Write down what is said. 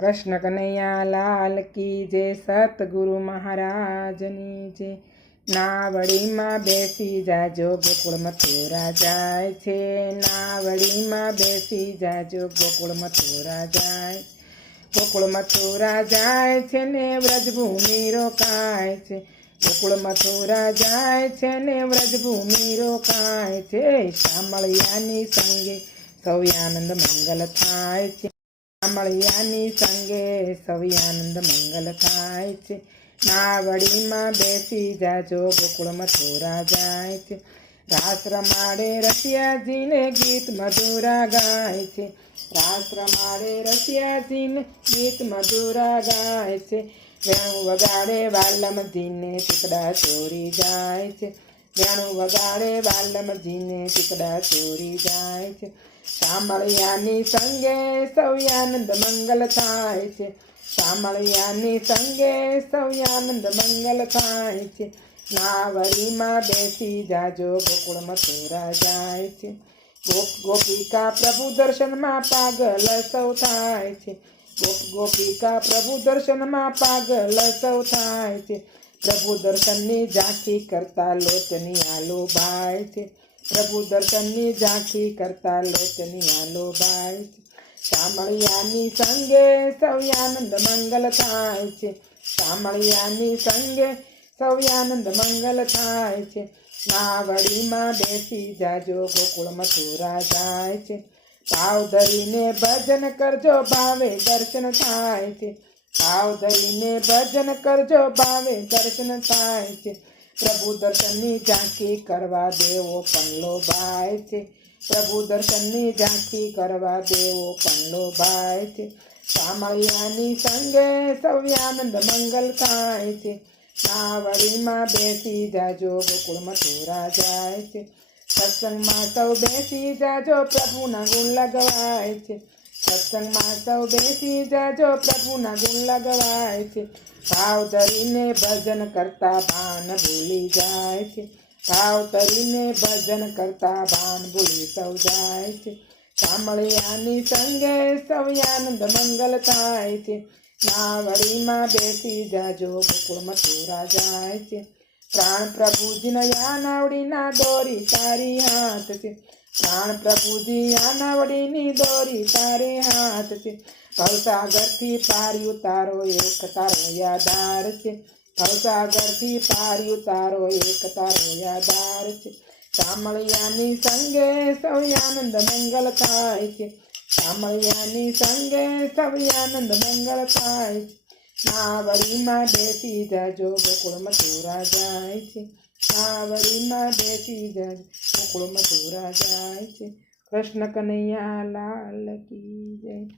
कृष्ण कन्हैया लाल की जय। सतगुरु महाराजनी जय। नावड़ीमां बेसी जाजो गोकुळ मथुरा जाय छे। नावड़ीमां बेसी जाजो गोकुळ मथुरा जाय। गोकुळ मथुरा जाय छे ने व्रजभूमि रोकाय छे। गोकुळ मथुरा जाय छे ने व्रजभूमि रोकाय छे। शामळियानी संगे सौ आनंद मंगल थाय छे। शामळियानी संगे सौ आनंद मंगल थाय छे। नावड़ीमां बेसी जाजो गोकुळ मथुरा जाय छे। रास रमाड़े रसियाजीने गीत मधुरा गाय छे। रास रमाड़े रसियाजीने गीत मधुरा गाय छे। वेणु वगाड़े वाल्लमजीने टीकड़ा चोरी जाय छे। वेणु वगाड़े वाल्लमजीने टीकड़ा चोरी जाय छे। शामळियानी संगे सौ आनंद मंगल थाय छे। शामळियानी संगे सौ आनंद मंगल थाय छे। नावड़ीमां बेसी जाजो गोकुळ मथुरा जाय छे। गोपिका प्रभु दर्शन में पागल सौ थाय छे। गोपिका प्रभु दर्शन में पागल सौ थाय छे। प्रभु दर्शन नी झांकी करता लोचनी आलो भाई छे। प्रभु दर्शन नी झांकी करता लोचनी आलो भाई छे। शामळियानी संगे सौ आनंद मंगल थाय छे। शामळियानी संगे सौ आनंद मंगल थाय छे। नावड़ीमां बेसी जाजो गोकुळ मथुरा जाय छे। भाव धरीने भजन करजो भावे दर्शन थाय छे। भाव धरीने भजन करजो भावे दर्शन थाय छे। प्रभु दर्शननी झांकी करवा देवो पण लोभाय छे। प्रभु दर्शननी झांकी करवा देवो पण लोभाय छे। शामळियानी संगे सौ आनंद मंगल थाय छे। नावड़ीमां बेसी जाजो गोकुळ मथुरा जाय छे। सत्संगमां सौ बेसी जाजो प्रभुना गुण लगवाय छे। सत्संगमां सौ बेसी जाजो प्रभुना गुण लगवाय छे। भाव धरीने भजन करता भान भूली जाय छे। भाव धरीने भजन करता भान भूली सौ जाय छे। शामळियानी संगे सौ आनंद मंगल थाय छे। नावड़ीमां बेसी जाजो गोकुळ मथुरा जाय छे। प्राण प्रभुजी या नावड़ीना दोरी तारी हाथ छे। प्राण प्रभुजी या नावड़ीनी दोरी तारे हाथ छे। भवसागरथी पारी उतारो एक तारो आधार छे। भवसागरथी पारी उतारो एक तारो आधार छे। शामळियानी संगे सौ आनंद मंगल थाय छे। शामळियानी संगे सौ आनंद मंगल थाय छे। नावड़ीमां बेसी जाजो गोकुळ मथुरा जाय छे। नावड़ीमां बेसी जाजो गोकुळ मथुरा जाय छे। कृष्ण कन्हैया लाल की जय।